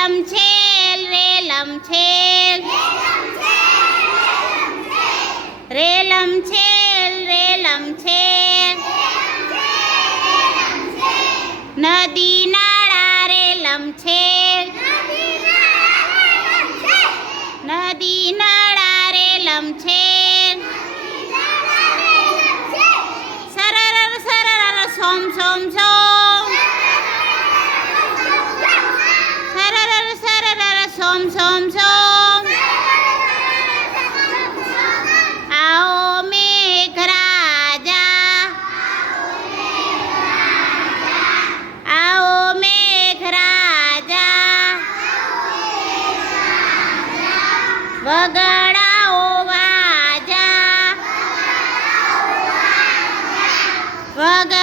રેલમ છેલ રેલમ છેલ રેલમ છેલ રેલમ છેલ નદી નાળા રેલમ છેલ નદી નાળા રેલમ છેલ સરર સરર સોમ સોમ સોમ સરર સરર સોમ સોમ સોમ આવો મેઘરાજા આવો મેઘરાજા વગાડાઓ વાજા વગા